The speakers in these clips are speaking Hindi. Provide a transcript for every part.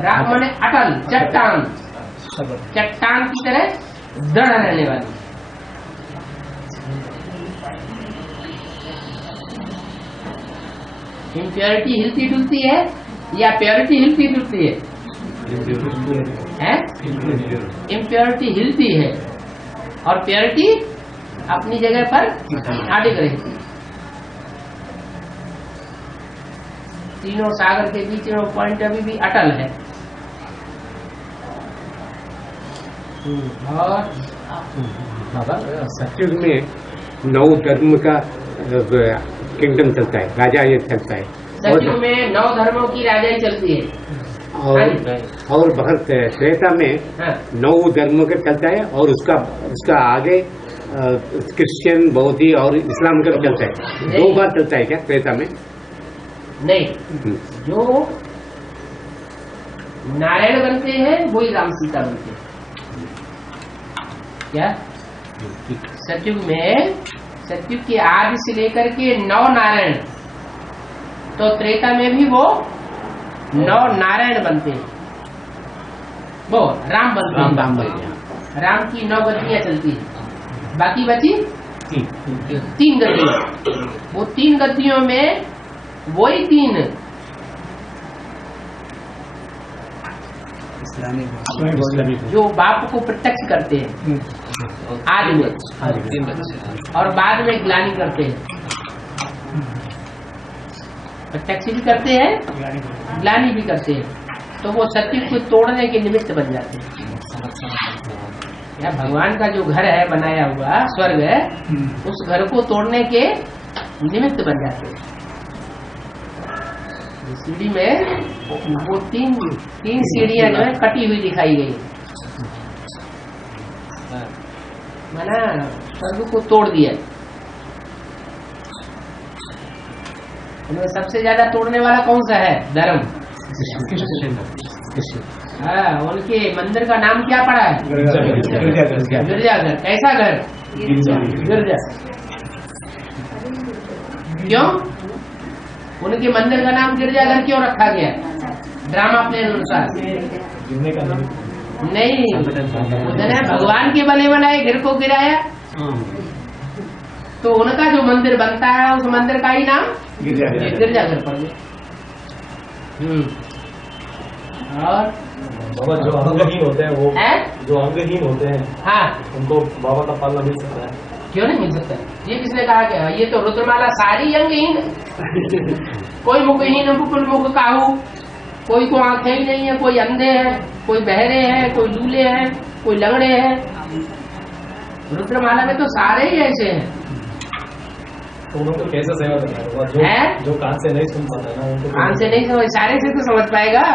राम माने अटल, चट्टान, चट्टान की तरह दृढ़ रहने वाली। इम्प्योरिटी हिलती डुलती है या प्योरिटी हिलती डुलती है? इम्प्योरिटी हिलती है और प्योरिटी अपनी जगह पर अडिग रहती है। तीनों सागर के बीच में पॉइंट अभी भी अटल है। और बाबा सत्युग में 9 धर्म का किंगडम चलता है, राजा ये चलता है। सत्युग में 9 धर्मों की राजाई चलती है। और बहुत त्रेता में 9 धर्मों का चलता है और उसका आगे क्रिश्चियन, बौद्धी और इस्लाम का चलता है। 2 बार चलता है क्या त्रेता में? नहीं, जो नारायण बनते हैं वही राम सीता बनते हैं। क्या सत्युग में, सत्युग के आदि से लेकर के 9 नारायण, तो त्रेता में भी वो 9 नारायण बनते हैं, वो राम बनते हैं। राम की 9 गद्दियां चलती है, बाकी बची 3 गद्दियां। वो 3 गद्दियों में वही 3 जो बाप को प्रत्यक्ष करते हैं आदि में, और बाद में ग्लानि करते हैं। प्रत्यक्ष भी करते हैं, ग्लानि भी करते हैं, तो वो सत्य को तोड़ने के निमित्त बन जाते हैं। या भगवान का जो घर है बनाया हुआ स्वर्ग है, उस घर को तोड़ने के निमित्त बन जाते हैं। सीढ़ी में वो तीन सीढ़ियां जो है कटी हुई दिखाई गई, माना स्वर्ग को तोड़ दिया। उनमें सबसे ज्यादा तोड़ने वाला कौन सा है? धर्म। हाँ, उनके मंदिर का नाम क्या पड़ा है? गिरजाघर। कैसा घर? गिरजा। क्यों उनके मंदिर का नाम गिरजाघर क्यों रखा गया? ड्रामा प्ले अनुसार नहीं, उन्होंने भगवान के बने बनाए घर को गिराया, तो उनका जो मंदिर बनता है उस मंदिर का ही नाम गिरजाघर पड़ गया। और जो अंगहीन होते हैं वो है? जो अंगहीन होते हैं, हाँ, उनको बाबा का पालना मिल सकता है? क्यों नहीं मिल सकता? ये किसने कहा? क्या ये तो रुद्रमाला सारी अंगहीन, कोई मुखहीन, मुख काहू, कोई को आंखें ही नहीं है, कोई अंधे हैं, कोई बहरे हैं, कोई लूले हैं, कोई लंगड़े हैं। रुद्रमाला में तो सारे ही ऐसे हैं। तो उनको कैसे सेवा करना है? जो कान से नहीं सुन पाता है ना, उनको कान से नहीं समझ, इशारे से तो समझ पाएगा।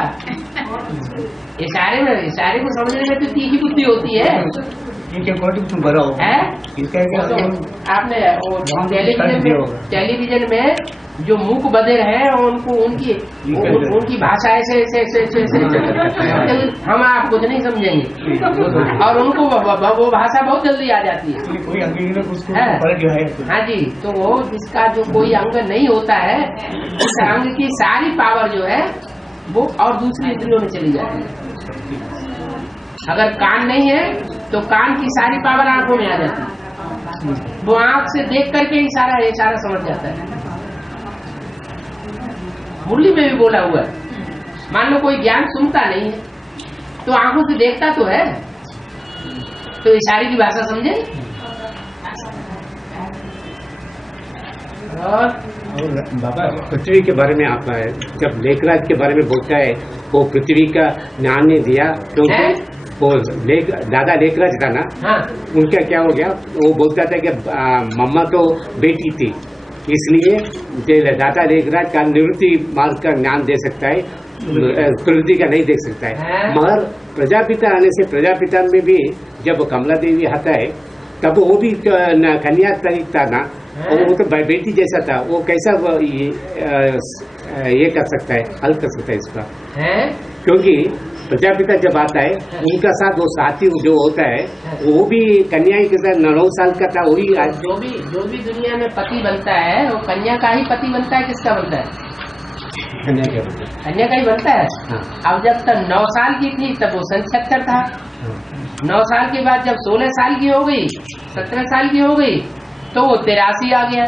इशारे को समझने में तो तीखी बुद्धि होती है। आपने टेलीविजन में जो मूक बधिर हैं उनको उनकी भाषा ऐसे हम आप कुछ नहीं समझेंगे, और उनको वो भाषा बहुत जल्दी आ जाती है। हाँ जी, तो वो जिसका जो कोई अंग नहीं होता है, उस अंग की सारी पावर जो है वो और दूसरी इंद्रियों में चली जाती है। अगर कान नहीं है तो कान की सारी पावर आंखों में आ जाती है, वो आंख से देख करके इशारा समझ जाता है। मुरली में भी बोला हुआ है, मान लो कोई ज्ञान सुनता नहीं है तो आंखों से देखता तो है, तो इशारे की भाषा समझे। और बाबा पृथ्वी के बारे में आप जब लेखराज के बारे में बोलता है, वो पृथ्वी का ज्ञान ने दिया, क्योंकि वो दादा लेखराज था ना। हाँ। उनका क्या हो गया? वो बोलता था कि मम्मा तो बेटी थी, इसलिए दादा लेखराज का निवृत्ति मार्ग का ज्ञान दे सकता है, प्रवृत्ति का नहीं देख सकता है। मगर प्रजापिता आने से, प्रजापिता में भी जब कमला देवी आता है तब वो भी कन्या था ना, और वो तो बेटी जैसा था। वो कैसा ये कर सकता है, हल कर सकता है इसका? क्योंकि प्रजापिता जब आता है उनका साथ वो साथी जो होता है वो भी कन्या के साथ 9 साल का था। वही जो भी दुनिया में पति बनता है वो कन्या का ही पति बनता है। किसका बनता है? कन्या का ही बनता है। अब जब तक 9 साल की थी तब वो 77 था। 9 साल के बाद जब 16 साल की हो गई, 17 साल की हो गई, तो वो 83 आ गया।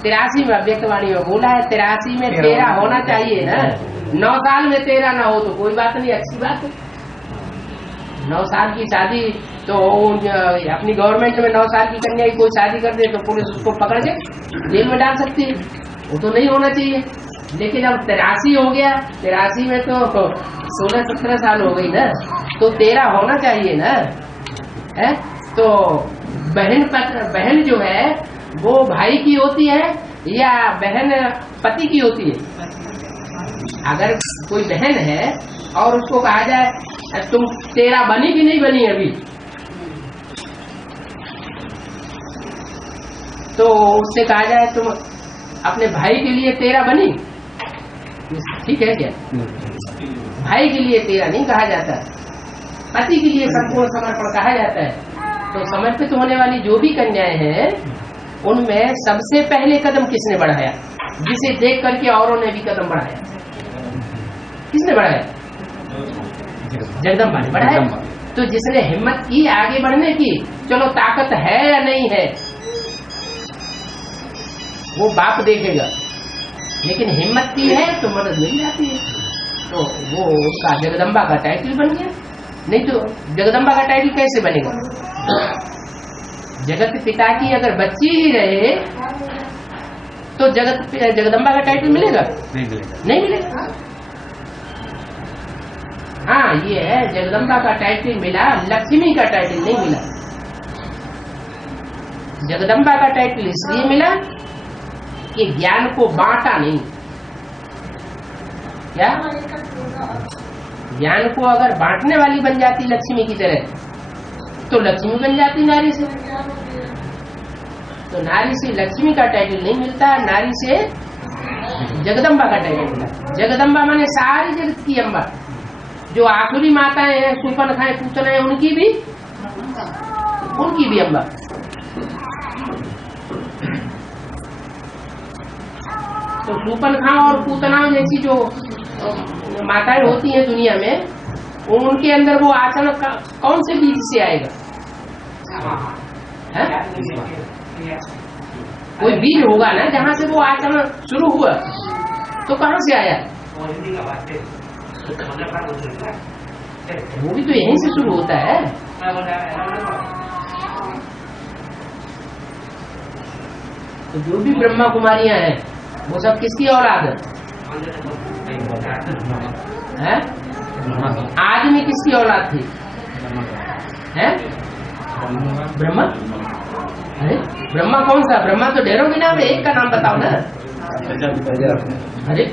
83 में अव्यक्तवाणी में बोला है 83 में 13 होना चाहिए ना। 9 साल में 13 ना हो तो कोई बात नहीं, अच्छी बात है। 9 साल की शादी तो अपनी गवर्नमेंट में 9 साल की कन्या की कोई शादी कर दे तो पुलिस उसको पकड़ के जेल में डाल सकती है, वो तो नहीं होना चाहिए। लेकिन अब 83 हो गया, 83 में तो 16-17 साल हो गई ना, तो 13 होना चाहिए ना है। तो बहन जो है वो भाई की होती है या बहन पति की होती है। अगर कोई बहन है और उसको कहा जाए तुम 13 बनी कि नहीं बनी अभी, तो उससे कहा जाए तुम अपने भाई के लिए 13 बनी, ठीक है क्या? भाई के लिए 13 नहीं कहा जाता, पति के लिए संपूर्ण समर्पण कहा जाता है। तो समर्पित होने वाली जो भी कन्याएं हैं उनमें सबसे पहले कदम किसने बढ़ाया, जिसे देख करके औरों ने भी कदम बढ़ाया? किसने बढ़ाया? जगदम्बा ने बढ़ाया। तो जिसने हिम्मत की आगे बढ़ने की, चलो ताकत है या नहीं है वो बाप देखेगा, लेकिन हिम्मत की है तो मदद मिल जाती है। तो वो उसका जगदम्बा का टाइटल बन गया। नहीं तो जगदम्बा का टाइटल कैसे बनेगा? जगत पिता की अगर बच्ची ही रहे तो जगदम्बा का टाइटल मिलेगा? नहीं मिलेगा। हाँ, ये है जगदम्बा का टाइटल मिला, लक्ष्मी का टाइटल नहीं मिला। जगदम्बा का टाइटल इसलिए मिला कि ज्ञान को बांटा नहीं। क्या ज्ञान को अगर बांटने वाली बन जाती लक्ष्मी की तरह तो लक्ष्मी बन जाती नारी से। तो नारी से लक्ष्मी का टाइटल नहीं मिलता, नारी से जगदम्बा का टाइटल मिला। जगदम्बा माने सारी जगत की अम्बा। जो आखिरी माताएं हैं, सुपन खाए पूतना है, उनकी भी अम्बा। तो सुपन खां और पूतना जैसी जो माताएं होती हैं दुनिया में, उनके अंदर वो आचरण कौन से बीज से आएगा? कोई बीज होगा ना जहाँ से वो आचरण शुरू हुआ, तो कहाँ से आया? वो भी तो यहीं से शुरू होता है। तो जो भी ब्रह्मा कुमारियां हैं वो सब किसकी औलाद है? आज में किसकी औलाद थी? है ब्रह्मा। अरे ब्रह्मा कौन सा? ब्रह्मा तो ढेरों के नाम है, एक का नाम बताओ ना। अरे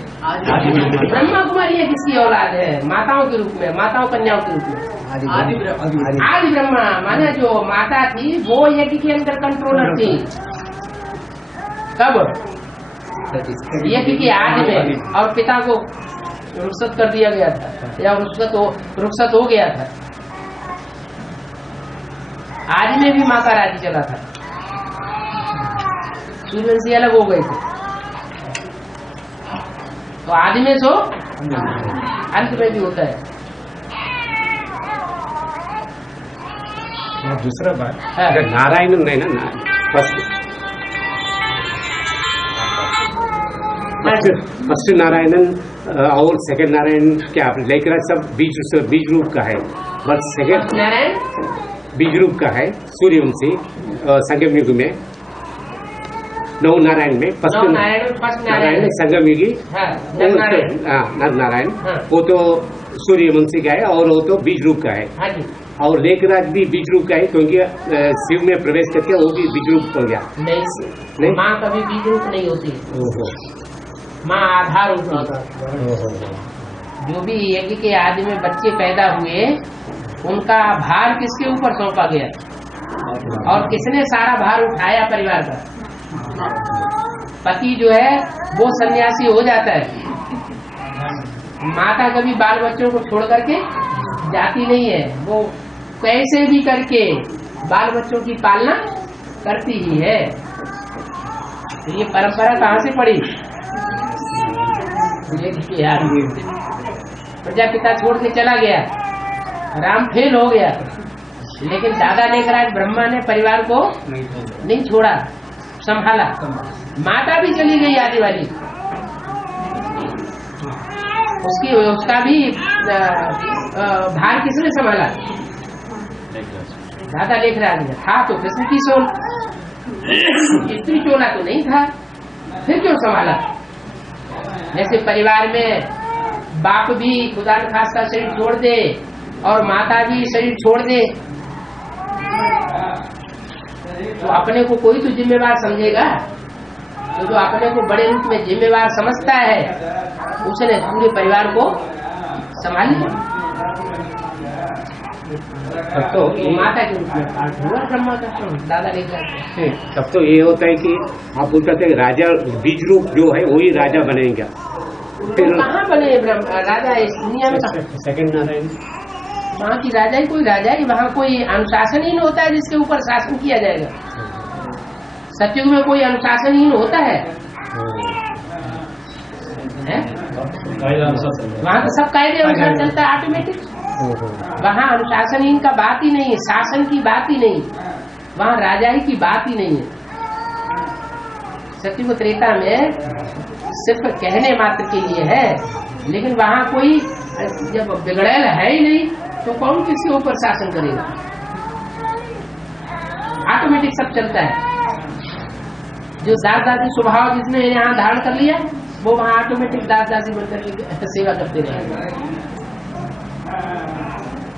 ब्रह्मा कुमारियां किसकी औलाद है? माताओं के रूप में, माताओं कन्याओं के रूप में। आदि ब्रह्मा माने जो माता थी वो यज्ञ के अंदर कंट्रोलर थी। कब? यज्ञ के आदि में, और पिता को रुखसत कर दिया गया था या रुखसत हो गया था। आदि में भी माँ का राज्य चला था, सूर्यवंशी अलग हो गए थे। तो आदि में सो अंत में भी होता है। दूसरा बात नारायण नहीं ना, फर्स्ट नारायणन और सेकंड नारायण क्या लेकर सब बीज रूप का है, बस सेकंड नारायण बीज रूप का है सूर्यवंशी संगम युग में। नौ नारायण में फर्स्ट नारायण संगम युगी नर नारायण, वो तो सूर्यवंशी का है और वो तो बीज रूप का है। और लेखराज भी बीज रूप का है क्योंकि शिव में प्रवेश करके वो भी बीज रूप हो गया। नहीं, माँ कभी बीज रूप नहीं होती, माँ आधार होती। जो भी यज्ञ के आदि में बच्चे पैदा हुए उनका भार किसके ऊपर सौंपा गया और किसने सारा भार उठाया? परिवार का। पति जो है वो सन्यासी हो जाता है, माता कभी बाल बच्चों को छोड़ करके जाती नहीं है, वो कैसे भी करके बाल बच्चों की पालना करती ही है। तो ये परंपरा कहाँ से पड़ी? यार प्रजापिता छोड़ के चला गया, राम फेल हो गया, लेकिन दादा लेखराज ब्रह्मा ने परिवार को नहीं छोड़ा, संभाला। माता भी चली गई आदि वाली, उसका भी भार किसने संभाला? दादा लेखराज ने। था तो कृष्ण की सोल, स्त्री चोला तो नहीं था, फिर क्यों संभाला? जैसे परिवार में बाप भी खुदा न खास्ता शरीर छोड़ दे और माता भी शरीर छोड़ दे, तो अपने को कोई तो जिम्मेवार समझेगा। तो जो अपने को बड़े रूप में जिम्मेवार समझता है, उसने पूरे परिवार को संभाल लिया। तो माता के रूप में ब्रह्मा का दादा लेकर। तब तो ये होता है कि आप बोलते थे राजा बीज रूप जो है वही राजा बनेगा। फिर कहाँ बने राजा इस दुनिया में? सेकंड नारायण वहाँ की राजा ही कोई राजा ही, वहाँ कोई अनुशासनहीन होता है जिसके ऊपर शासन किया जाएगा। सत्युग में कोई अनुशासनहीन होता है? वहाँ तो सब कायदे अनुसार चलता है, ऑटोमेटिक। वहाँ अनुशासनहीन का बात ही नहीं है, शासन की बात ही नहीं, वहाँ राजाई की बात ही नहीं है। सत्युग त्रेता में सिर्फ कहने मात्र के लिए है, लेकिन वहाँ कोई जब बिगड़ैल है ही नहीं तो कौन किसके ऊपर शासन करेगा? ऑटोमेटिक सब चलता है। जो दास दासी स्वभाव जिसने यहाँ धारण कर लिया, वो वहाँ ऑटोमेटिक दास दासी बनकर के सेवा करते रहेंगे।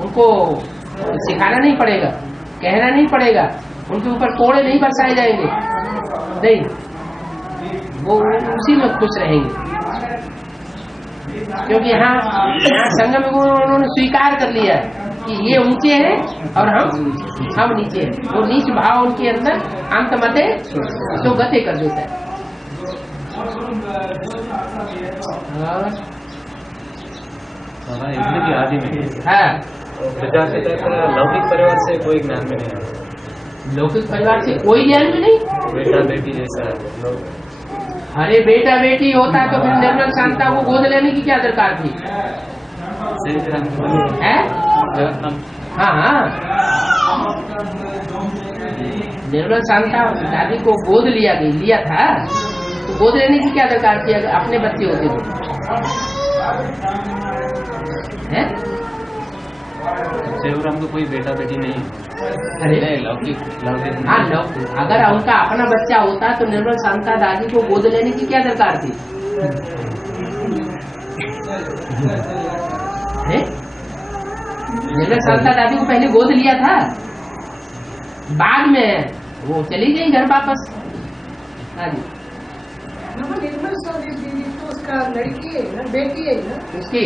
उनको सिखाना नहीं पड़ेगा, कहना नहीं पड़ेगा, उनके ऊपर कोड़े नहीं बरसाए जाएंगे, नहीं, वो उसी में खुश रहेंगे। क्योंकि यहाँ संगम में उन्होंने स्वीकार कर लिया कि ये ऊंचे हैं और हम नीचे हैं। वो नीच भाव उनके अंदर अंत मते तो गते कर देता है। यज्ञ की आदि में हाँ, लौकिक परिवार से कोई ज्ञान में नहीं है। लौकिक परिवार से कोई ज्ञान में नहीं, बेटा बेटी जैसा। अरे बेटा बेटी होता तो फिर निर्मल शांता को गोद लेने की क्या दरकार थी? है? हाँ, निर्मल शांता दादी को गोद लिया था, तो गोद लेने की क्या दरकार थी अगर अपने बच्चे होते तो? है? सेवराम को कोई बेटा बेटी नहीं। अरे लौकिक हाँ, अगर उनका अपना बच्चा होता तो निर्मल शांता दादी को गोद लेने की क्या दरकार थी? निर्मल शांता दादी को पहले गोद लिया था, बाद में वो चली गई घर वापस। हाँ जी, निर्मल दीदी तो उसका लड़की है ना, बेटी है ना, उसकी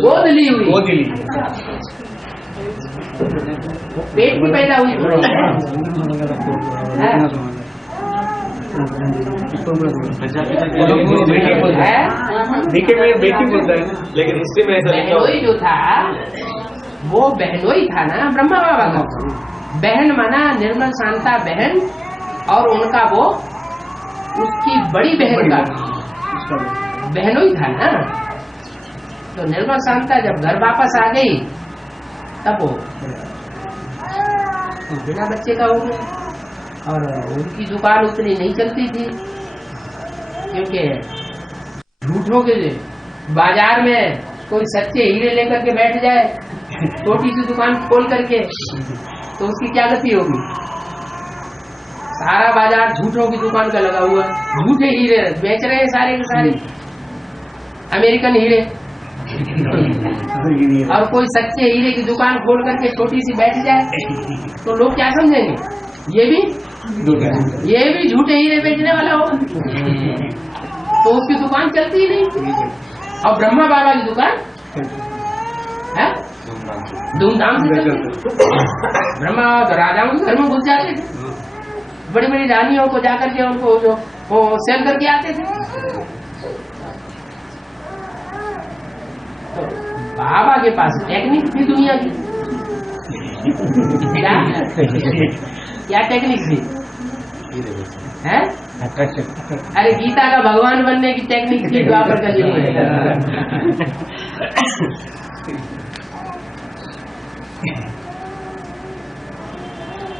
गोद ली हुई, पेट की पैदा हुई बेटी बोलता है, लेकिन हिस्ट्री में ऐसा लिखा बहनोई जो था वो बहनोई था ना ब्रह्मा बाबा का। बहन माना निर्मल शांता बहन, और उनका वो उसकी बड़ी बहन का बहनोई था ना। तो निर्मल शांता जब घर वापस आ गई तब वो बिना बच्चे का हो गया, और उनकी दुकान उतनी नहीं चलती थी, क्योंकि झूठों के लिए बाजार में कोई सच्चे हीरे लेकर के बैठ जाए छोटी सी दुकान खोल करके, तो उसकी क्या गति होगी? सारा बाजार झूठों की दुकान का लगा हुआ, झूठे हीरे बेच रहे हैं सारे के सारे, अमेरिकन हीरे। और कोई सच्चे हीरे की दुकान खोल करके छोटी सी बैठ जाए तो लोग क्या समझेंगे? ये भी झूठे हीरे बेचने वाला होगा, तो उसकी दुकान चलती ही नहीं। और ब्रह्मा बाबा की दुकान है धूमधाम से चलती। ब्रह्मा राजाओं के घर में घुस जाते थे, बड़ी बड़ी रानियों को जाकर के उनको जो वो सेल करके आते थे। तो बाबा के पास टेक्निक थी दुनिया की। क्या टेक्निक थी? है अरे गीता का भगवान बनने की टेक्निक थी द्वापर कलयुग में।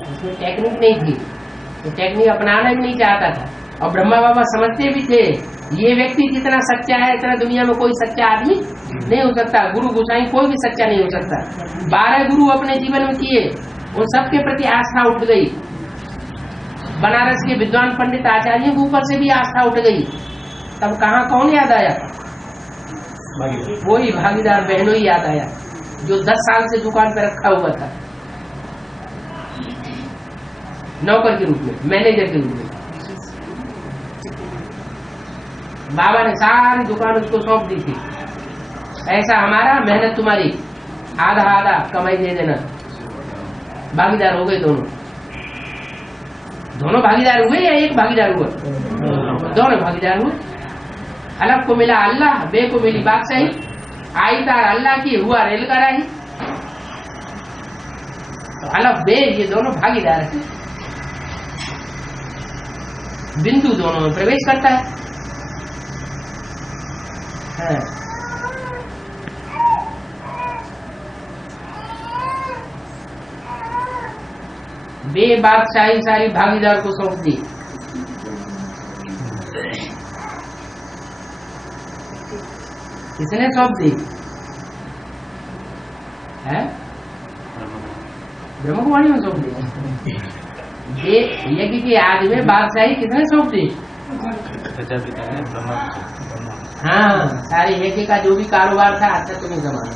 उसमें टेक्निक नहीं थी, तो टेक्निक अपनाना भी नहीं चाहता था। और ब्रह्मा बाबा समझते भी थे ये व्यक्ति जितना सच्चा है इतना दुनिया में कोई सच्चा आदमी नहीं हो सकता। गुरु गोसाई कोई भी सच्चा नहीं हो सकता। 12 गुरु अपने जीवन में किए, उन सबके प्रति आस्था उठ गई। बनारस के विद्वान पंडित आचार्यों के ऊपर से भी आस्था उठ गई। तब कहाँ कौन याद आया? वही भागीदार बहनों ही याद आया जो 10 साल से दुकान पर रखा हुआ था, नौकर के रूप में, मैनेजर के रूप में। बाबा ने सारी दुकान उसको सौंप दी थी। ऐसा हमारा, मेहनत तुम्हारी, आधा आधा कमाई दे देना। भागीदार हो गए दोनों। दोनों भागीदार हुए या एक भागीदार हुआ? दोनों भागीदार हुए। अलग को मिला अल्लाह, बे को मिली बादशाही। आई तार अल्लाह की, हुआ रेल का राही। तो अलग बे ये दोनों भागीदार है। बिंदु दोनों में प्रवेश करता है। बे बादशाही सारी भागीदार को सौंप दी। किसने सौंप दी? है ब्रह्मकुमारी में सौंप दी। ये यज्ञ की आदि में बादशाही किसने सौंप दी? हाँ, सारे यज्ञ का जो भी कारोबार था अच्छा तुम्हें संभालना।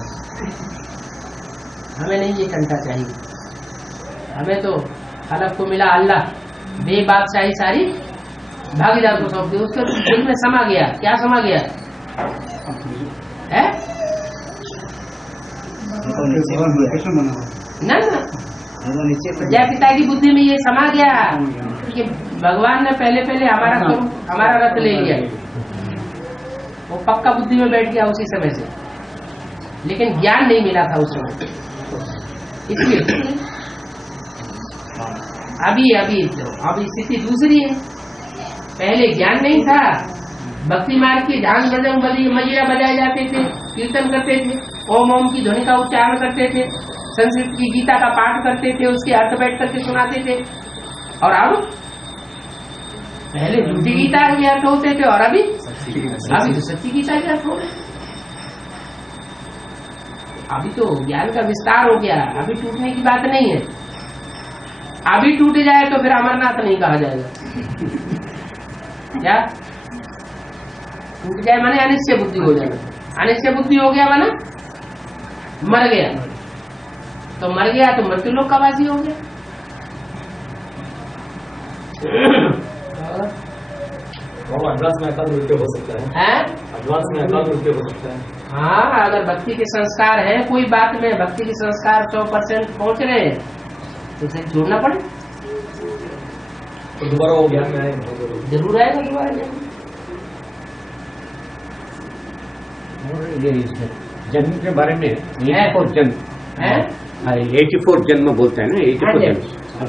हमें नहीं ये टंटा चाहिए। हमें तो अलग को मिला अल्लाह, बे बादशाही सारी भागीदार को सौंप दी। उसके दिल में समा गया। क्या समा गया है? ना प्रजापिता की बुद्धि में ये समा गया कि भगवान ने पहले हमारा रथ ले लिया। वो पक्का बुद्धि में बैठ गया उसी समय से, लेकिन ज्ञान नहीं मिला था उस समय। इसलिए अभी स्थिति दूसरी है। पहले ज्ञान नहीं था, भक्ति मार्ग की ध्यान भजन मजीरा बजाए जाते थे, कीर्तन करते थे, ओम ओम की ध्वनि का उच्चारण करते थे, संस्कृत की गीता का पाठ करते थे, उसके अर्थ बैठ करके सुनाते थे। और अब पहले झूठी गीता के अर्थ होते थे और अभी तो सच्ची गीता के अर्थ हो गए। अभी तो ज्ञान का विस्तार हो गया। अभी टूटने की बात नहीं है। अभी टूट जाए तो फिर अमरनाथ नहीं कहा जाएगा। क्या टूट जाए माने अनिश्चय बुद्धि हो जाए। अनिश्चय बुद्धि हो गया माना मर गया। तो मर गया तो मृत्यु लोक का वासी हो गया। एडवांस में अकाल मृत्यु हो सकता है। एडवांस में अकाल मृत्यु हो सकता है। हाँ, अगर भक्ति के संस्कार है, कोई बात में भक्ति के संस्कार 100% पहुंच रहे हैं तो उसे छोड़ना पड़े। तो दोबारा वो ज्ञान में आएगा, जरूर आएगा दोबारा। जन्म के बारे में 84 जन्म है, 84 जन्म बोलते हैं ना, 84 जन्म।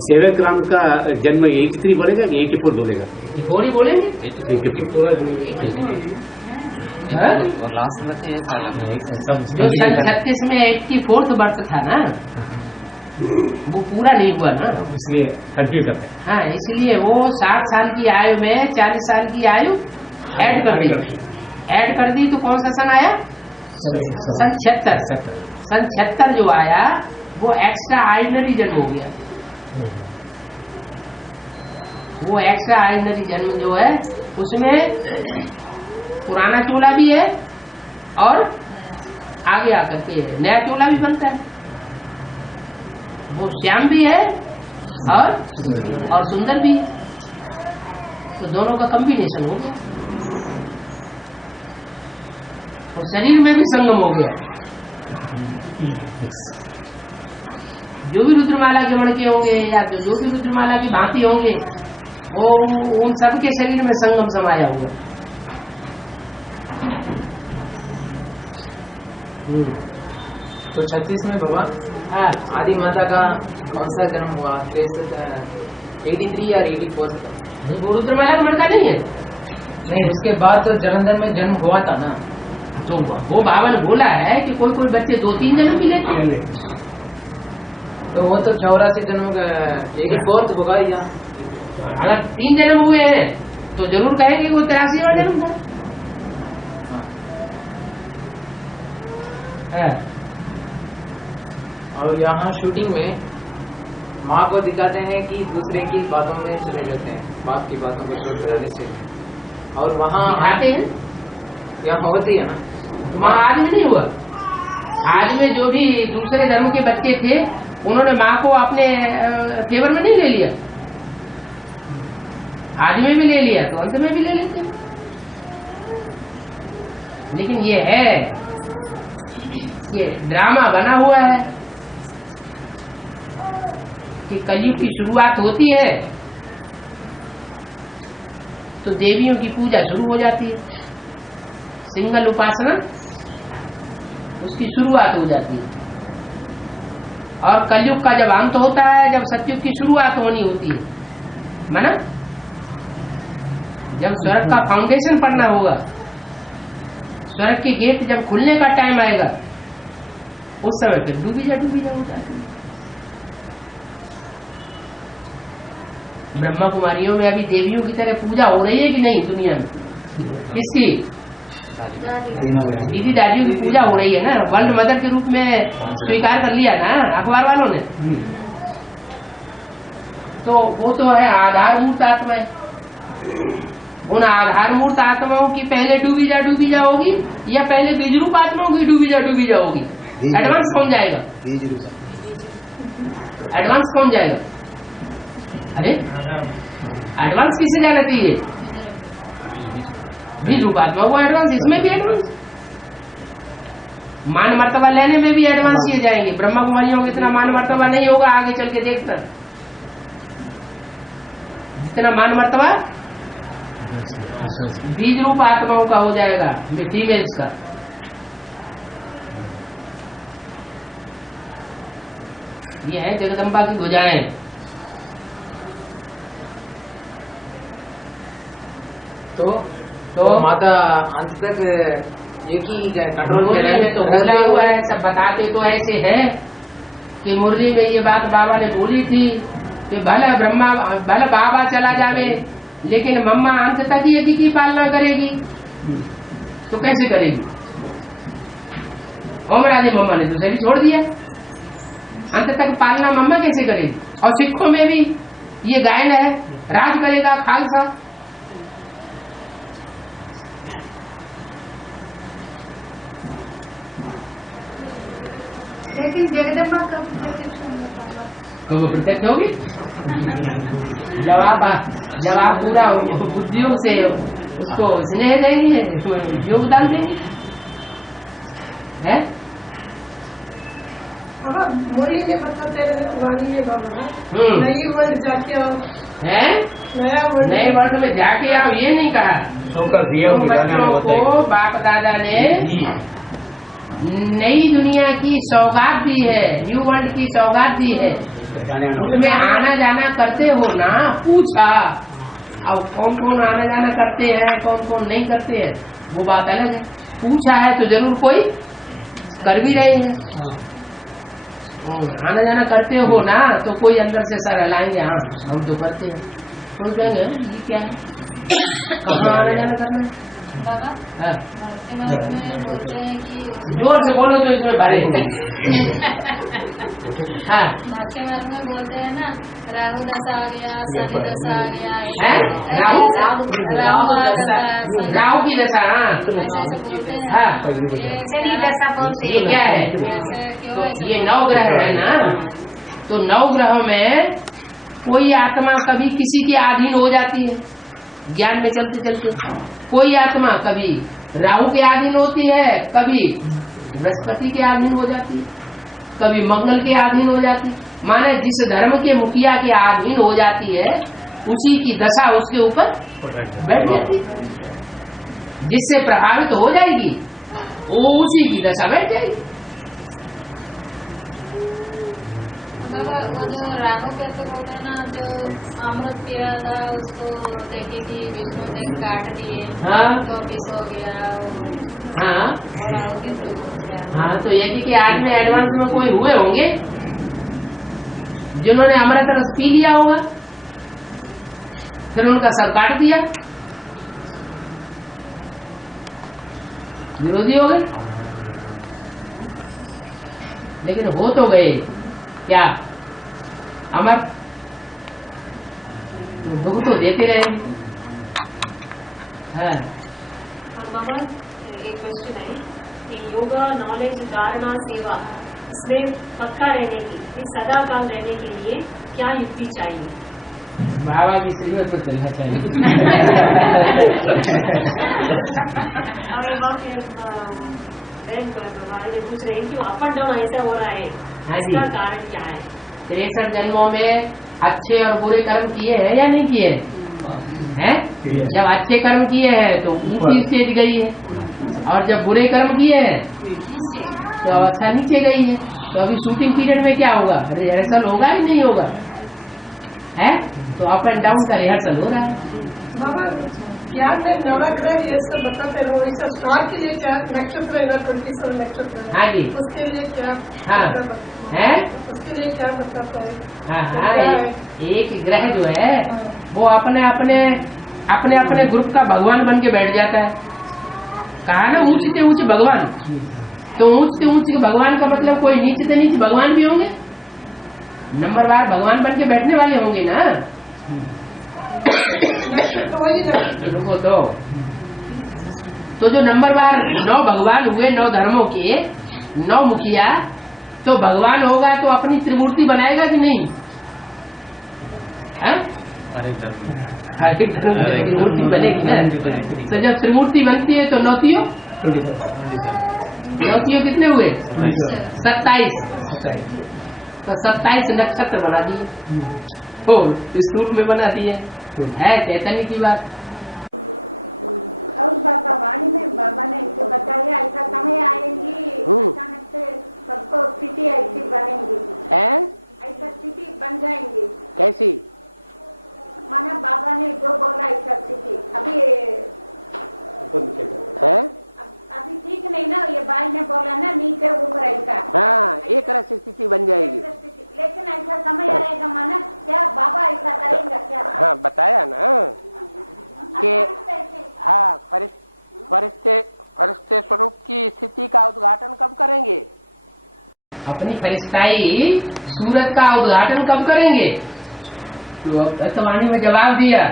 सेवक राम का जन्म 83 बोलेगा कि 84 बोलेगा? 84 ही बोलेंगे। और लास्ट में जो सन 36 में 84th बर्थ था ना, वो पूरा नहीं हुआ ना, इसलिए कंफ्यूज करते हैं। हाँ, इसलिए वो 60 साल की आयु में 40 साल की आयु ऐड कर दी। ऐड कर दी तो कौन सा सन आया? सन 76। सन 76 जो आया वो एक्स्ट्रा ऑर्डिनरी जन्म हो गया। वो एक्स्ट्रा ऑर्डिनरी जन्म जो है उसमें पुराना चोला भी है और आगे आकर के नया चोला भी बनता है। वो श्याम भी है और सुंदर भी है। तो दोनों का कॉम्बिनेशन हो गया और शरीर में भी संगम हो गया। जो भी रुद्रमाला के मणके होंगे या जो भी रुद्रमाला की भांति होंगे वो उन सबके शरीर में संगम समाया हुआ। तो 36 में भगवान आदि माता का कौन सा जन्म हुआ? 83 या 84? वो रुद्रमाला का मटका नहीं है। नहीं, उसके बाद तो जलंधर में जन्म हुआ था ना। तो वो बाबा ने बोला है कि कोई कोई बच्चे 2-3 जन्म भी लेते हैं। तो वो तो 84 जन्म का 84 होगा या अगर 3 जन्म हुए हैं तो जरूर कहेंगे कि वो 83वां जन्म था। है। और यहाँ शूटिंग में माँ को दिखाते हैं कि दूसरे की बातों में चले जाते हैं, बाप की बातों को छोड़ कराने से। और वहाँ आते हैं यहाँ होती है ना, वहाँ आज में नहीं हुआ। आज में जो भी दूसरे धर्म के बच्चे थे उन्होंने माँ को अपने फेवर में नहीं ले लिया। आज में भी ले लिया तो अंत में भी ले लेते हैं। लेकिन ये है, ये ड्रामा बना हुआ है कि कलयुग की शुरुआत होती है तो देवियों की पूजा शुरू हो जाती है, सिंगल उपासना उसकी शुरुआत हो जाती है। और कलयुग का जब अंत होता है, जब सतयुग की शुरुआत होनी होती है, माना जब स्वर्ग का फाउंडेशन पड़ना होगा, स्वर्ग के गेट जब खुलने का टाइम आएगा, उस समय फिर डूबी जा हो जाती है। ब्रह्मा कुमारियों में अभी देवियों की तरह पूजा हो रही है कि नहीं दुनिया में? किसकी? दीदी दादियों की पूजा हो रही है ना। वर्ल्ड मदर के रूप में स्वीकार कर लिया ना अखबार वालों ने। तो वो तो है आधार मूर्त आत्माएं। उन आधार मूर्त आत्माओं की पहले डूबी जा होगी या पहले बीज रूप आत्माओं की डूबी जा होगी? एडवांस कौन जाएगा? एडवांस कौन जाएगा? अरे एडवांस किसे जाना चाहिए? बीज रूप आत्मा वो एडवांस, इसमें भी एडवांस, मान मर्तबा लेने में भी एडवांस ये जाएंगे। ब्रह्मा कुमारियों को इतना मान मर्तबा नहीं होगा, आगे चल के देखना जितना मान मर्तबा बीज रूप आत्माओं का हो जाएगा, फीमेल्स का। ये है जगदम्बा की भुजाएं। तो माता अंत तक एक ही कंट्रोल मुरली में तो बोला हुआ है, सब बताते तो ऐसे है कि मुरली में ये बात बाबा ने बोली थी कि भले बाबा चला जावे लेकिन मम्मा अंत तक ही यदि की पालना करेगी तो कैसे करेगी? ओम राधे मम्मा ने तो सभी छोड़ दिया, अंत तक पालना मम्मा कैसे करेगी? और सिखों में भी ये गायन है, राज करेगा खालसा। लेकिन जगदम्बा कब प्रत्यक्ष होगी? जब आप पूरा बुद्धियों से उसको स्नेह देंगे, योगदान देंगे, है? मुरली में बताते वाणी में बाबा नई वर्ल्ड जाके आओ, है नए वर्ल्ड में जाके आओ, ये नहीं कहा। बच्चों को बाप दादा ने नई दुनिया की सौगात दी है, न्यू वर्ल्ड की सौगात दी है, उसमें आना जाना करते हो ना? पूछा। अब कौन कौन आना जाना करते हैं, कौन कौन नहीं करते हैं, वो बात अलग है। पूछा है तो जरूर कोई कर भी रहे हैं। आना जाना करते हो ना तो कोई अंदर से सर हिलाएंगे, हाँ हम तो करते हैं। सुन जाएंगे ये क्या है, कहाँ आना जाना करना है? बाबा बोलते हैं कि जोर से बोलो तो इसमें भरे। हाँ भाष्य मार्ग में बोलते हैं ना, राहु दशा आ गया, शनि दशा आ गया, राहु की दशा। हाँ ऐसे बोलते हैं। हाँ शनि दशा बोलते ये क्या है? तो ये 9 ग्रह है ना, तो 9 ग्रहों में कोई आत्मा कभी किसी के अधीन हो जाती है, ज्ञान में चलते चलते। कोई आत्मा कभी राहु के अधीन होती है, कभी बृहस्पति के अधीन हो जाती है, कभी मंगल के अधीन हो जाती है। माने जिस धर्म के मुखिया के अधीन हो जाती है उसी की दशा उसके ऊपर बैठ जाती है, जिससे प्रभावित हो जाएगी वो उसी की दशा बैठ जाएगी। बाबा वो जो राहु कैसे बोलते हैं ना, जो अमृत पीरा था उसको देखे कि विष्णु ने काट दिए, हाँ। तो विष हो गया हाँ और राहु कैसे हो गया। हाँ, तो यदि कि आज में एडवांस में कोई हुए होंगे जिन्होंने अमृत रस पी लिया होगा, फिर उनका सर काट दिया, विरोधी हो गए। लेकिन हो तो गए क्या अमर, दुख तो देते रहेंगे। हाँ और बाबा एक क्वेश्चन है कि योगा नॉलेज धारणा सेवा इसमें पक्का रहने की, सदा काल रहने के लिए क्या युक्ति चाहिए? बाबा की श्रीमत पर चलना चाहिए। और ये पूछ रहे हैं कि अप एंड डाउन ऐसा हो रहा है, हाँ जी। इसका कारण क्या है? 63 जन्मों में अच्छे और बुरे कर्म किए हैं या नहीं किए हैं? जब अच्छे कर्म किए हैं तो ऊंची स्टेज गई है, और जब बुरे कर्म किए हैं तो अवस्था नीचे गई है। तो अभी शूटिंग पीरियड में क्या होगा? रिहर्सल होगा ही नहीं होगा, है? तो अप एंड डाउन का रिहर्सल हो रहा है। बाबा ज्ञान में नवग्रह ये सब बताते रहो, इसे स्टार के लिए क्या नक्षत्र है ना, 27 नक्षत्र है, हाँ जी। उसके लिए क्या हाँ है, उसके लिए क्या बताता है? हाँ तो हाँ, क्या है? एक ग्रह जो है वो अपने अपने अपने अपने ग्रुप का भगवान बन के बैठ जाता है। कहा ना ऊंच से ऊंच भगवान, तो ऊंच से ऊंच भगवान का मतलब कोई नीचे से नीचे भगवान भी होंगे, नंबरवार भगवान बन के बैठने वाले होंगे ना। तो वही नक्षत्र रुको तो जो नंबरवार 9 भगवान हुए, 9 धर्मों के 9 मुखिया, तो भगवान होगा तो अपनी त्रिमूर्ति बनाएगा कि नहीं? हर एक धर्म की त्रिमूर्ति बनेगी ना। तो जब त्रिमूर्ति बनती है तो नौतियों कितने हुए? 27। तो 27 नक्षत्र बना दिए, हो इस रूप में बना दिए, है चैतन्य की बात। और बाबा वाणी में बाबा ने इसे बताया ऐसा समय आएंगी, अचानक से सबको स्थिति ऐसी बनेंगी, है ऐसा स्थिति बन जाएंगी। कैसी? माना बाबा ने जो बोला ऐसा स्थिति अभी है? अभी ठीक नहीं ना, ये भाई ने बोला ना नीचे ऊपर ऐसा। हाँ, एक रस स्थिति बन जाएगी। लेकिन ऐसा समय आएगा, माना क्या बाबा ऐसा करेंगे क्या? हाँ बताया ना कि हाँ फरिश्ते स्वरूप की स्थिति का उद्घाटन कब करेंगे? अपनी फरिश्ताई सूरत का उद्घाटन कब करेंगे? तो अर्थवाणी में जवाब दिया,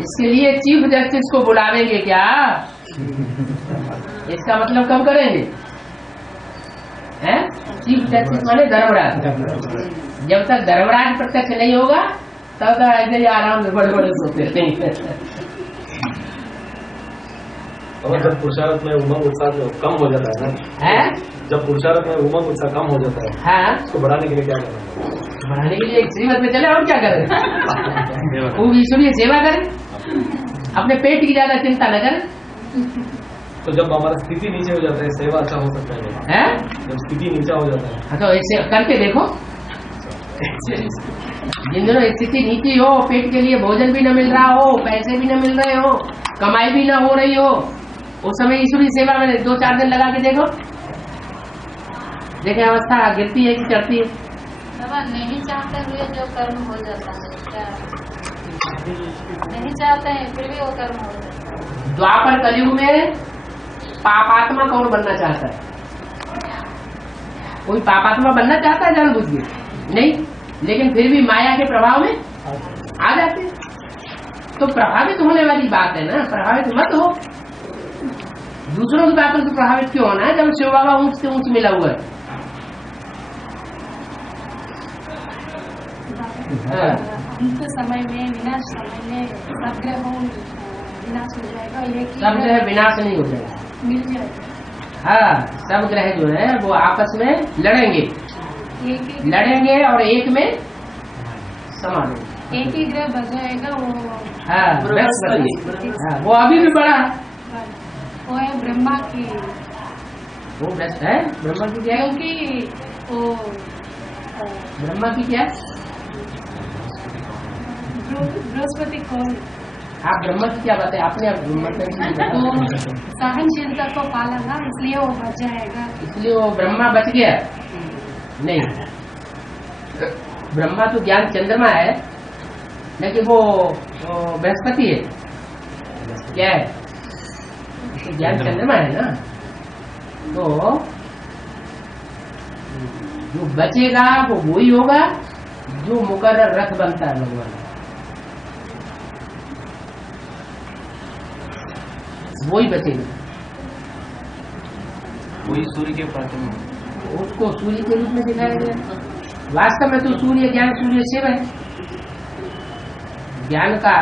इसके लिए चीफ जस्टिस को बुलावेंगे क्या? इसका मतलब कब करेंगे? हैं? चीफ जस्टिस माने धर्मराज। जब तक धर्मराज प्रत्यक्ष नहीं होगा तब तक ऐसे ही आराम से बड़े बड़े सोते रहेंगे। और जब पुरुषार्थ में उमंग उत्साह कम हो जाता है ना, जब पुरुषार्थ में उमंग उत्साह कम हो जाता है, हाँ, उसको बढ़ाने के लिए क्या करना है? बढ़ाने के लिए एक श्रीमत में चले और क्या करें? खूब ईश्वरीय सेवा करें, अपने पेट की ज्यादा चिंता न करें। तो जब हमारा स्थिति नीचे हो जाता है सेवा अच्छा हो सकता है? जब स्थिति नीचा हो जाता है तो ऐसे करके देखो, जिन दिनों स्थिति नीची हो, पेट के लिए भोजन भी न मिल रहा हो, पैसे भी न मिल रहे हो, कमाई भी न हो रही हो, उस समय ईश्वरीय सेवा में 2-4 दिन लगा के देखो, देखें अवस्था गिरती है कि चढ़ती है। बाबा नहीं चाहते हुए जो कर्म हो जाता है क्या? नहीं चाहते हैं फिर भी वो कर्म हो जाता है। द्वापर कलयुग में पापात्मा कौन बनना चाहता है? कोई पापात्मा बनना चाहता है जानबूझ के? नहीं, लेकिन फिर भी माया के प्रभाव में आ जाते हैं। तो प्रभावित होने वाली बात है ना, प्रभावित मत हो। दूसरों की बातों से प्रभावित क्यों होना है जब शिव बाबा ऊंच से ऊंच मिला हुआ है? अंत समय में विनाश समय में सब ग्रहों विनाश हो जाएगा, ये सब ग्रह विनाश नहीं हो जाएगा, मिल जाएगा। हाँ, सब ग्रह जो है वो आपस में लड़ेंगे, लड़ेंगे और एक में समा देंगे। एक ही ग्रह बच जाएगा वो। हाँ, बृहस्पति। हाँ, वो अभी भी बड़ा है, वो है ब्रह्मा की, वो बेस्ट है ब्रह्मा की क्या है? क्योंकि वो ब्रह्मा की क्या? बृहस्पति कौन? आप ब्रह्मा की क्या बताए आपने? आप सहनशीलता को पाला ना, इसलिए वो बच जाएगा। इसलिए वो ब्रह्मा बच गया? नहीं, ब्रह्मा तो ज्ञान चंद्रमा है, लेकिन वो बृहस्पति है। क्या है? तो ज्ञान चंद्रमा है ना। तो जो बचेगा वो वही होगा जो मुकर्रर रथ बनता है भगवान, वही बचेगा। वही सूर्य के प्रतिमा, उसको सूर्य के रूप में दिखाया गया। वास्तव में तो सूर्य ज्ञान, सूर्य शिव है। ज्ञान का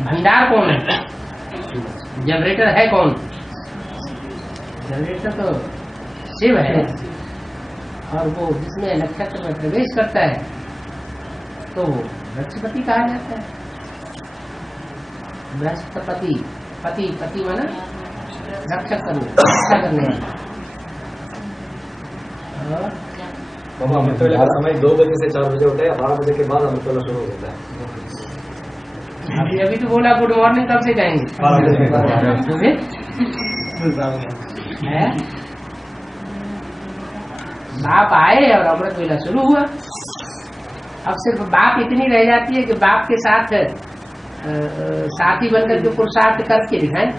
भंडार कौन है? जनरेटर है कौन? जनरेटर तो शिव है। और वो जिसमें नक्षत्र में प्रवेश करता है तो बृहस्पति कहा जाता है। बृहस्पति, पति, पति माना रक्षा करने वाला। बाबा अमृत का समय 2 बजे से 4 बजे होता है, 12 बजे के बाद अमृत वाला शुरू होता है। अभी तो बोला गुड मॉर्निंग, कब से कहेंगे? बाप आए और अमृत वेला शुरू हुआ। अब सिर्फ बाप इतनी रह जाती है कि बाप के साथ साथी बनकर जो पुरुषार्थ करके दिखाएं।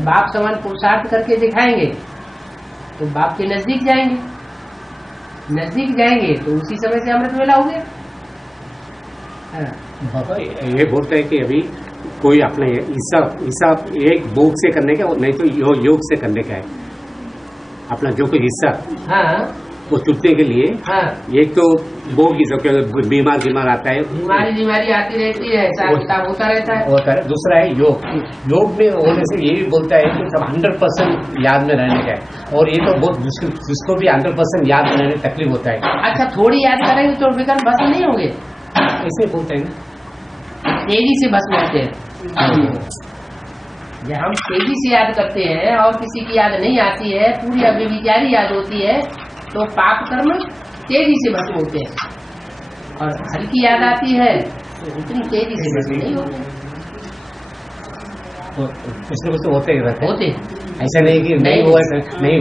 बाप समान पुरुषार्थ करके दिखाएंगे तो बाप के नजदीक जाएंगे, नजदीक जाएंगे तो उसी समय से अमृत वेला हो गया। बाबा ये बोलता है कि अभी कोई अपने हिसाब एक भोग से करने का, नहीं तो योग से करने का है। अपना जो कोई हिस्सा वो चुटने के लिए एक तो भोग की, जो बीमार आता है, बीमारी आती रहती है, हिसाब किताब होता रहता है। दूसरा है योग में होने से ये भी बोलता है कि सब 100% याद में रहने का है। और ये तो बहुत मुश्किल, जिसको भी 100% याद में रहने तकलीफ होता है। अच्छा, थोड़ी याद करेंगे तो विकर्म भस्म नहीं होंगे? ऐसे बोलते हैं ना, तेजी से भस्म होते हैं। जब हम तेजी से याद करते हैं और किसी की याद नहीं आती है, पूरी अव्यभिचारी याद होती है, तो पाप कर्म तेजी से भस्म होते हैं। और हल्की याद आती है तो उतनी तेजी से भस्म नहीं होते। कुछ न कुछ तो होते होते ऐसा नहीं कि नहीं हुआ नहीं।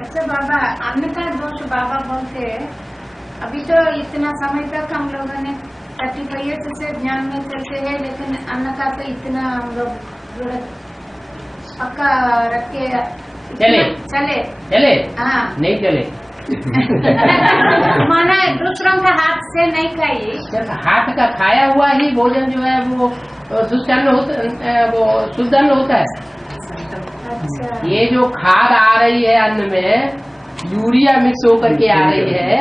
अच्छा बाबा, अन्न का दोष बाबा बोलते हैं। अभी तो इतना समय तक हम लोगों ने 35 ईयर्स से ध्यान में करते हैं, लेकिन अन्न का तो इतना हम लोग पक्का रखे चले हाँ नहीं चले। माना दूसरों का हाथ से नहीं खाइए। हाथ का खाया हुआ ही भोजन जो है वो दुष्टान्न होता, वो शुद्धान्न होता है। अच्छा। ये जो खाद आ रही है अन्न में, यूरिया मिक्स होकर के आ रही है,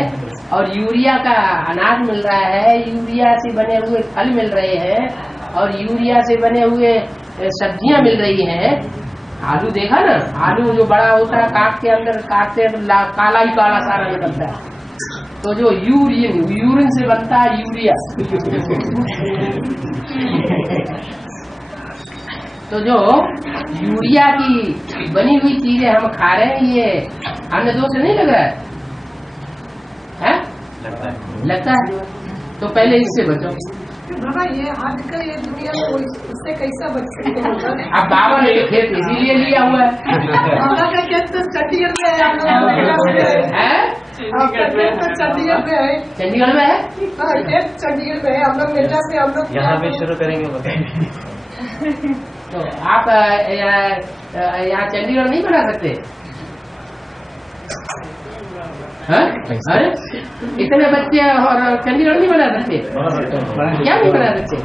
और यूरिया का अनाज मिल रहा है, यूरिया से बने हुए फल मिल रहे हैं, और यूरिया से बने हुए सब्जियां मिल रही हैं। आलू देखा ना, आलू जो बड़ा होता है काट के अंदर काटते काला ही काला सारा निकलता है। तो जो यूरिन से बनता है यूरिया। तो जो यूरिया की बनी हुई चीजें हम खा रहे हैं, ये अन्न दोष नहीं लग रहा है? लगता है। तो पहले इससे बचो। बाबा ये आजकल ये दुनिया में उससे कैसा बच सकते हैं? अब बाबा ने खेत इसीलिए लिया हुआ है। बाबा का खेत तो चंडीगढ़ में है। चंडीगढ़ में है। चंडीगढ़ में है? खेत चंडीगढ़ में है। हम लोग मिर्जा से हम लोग यहाँ पे शुरू करेंगे बताइए। तो आप यहाँ चंडीगढ़ नहीं बना सकते? अरे इतने बच्चे और चंडीगढ़ नहीं बना सकते? क्या नहीं बना सकते?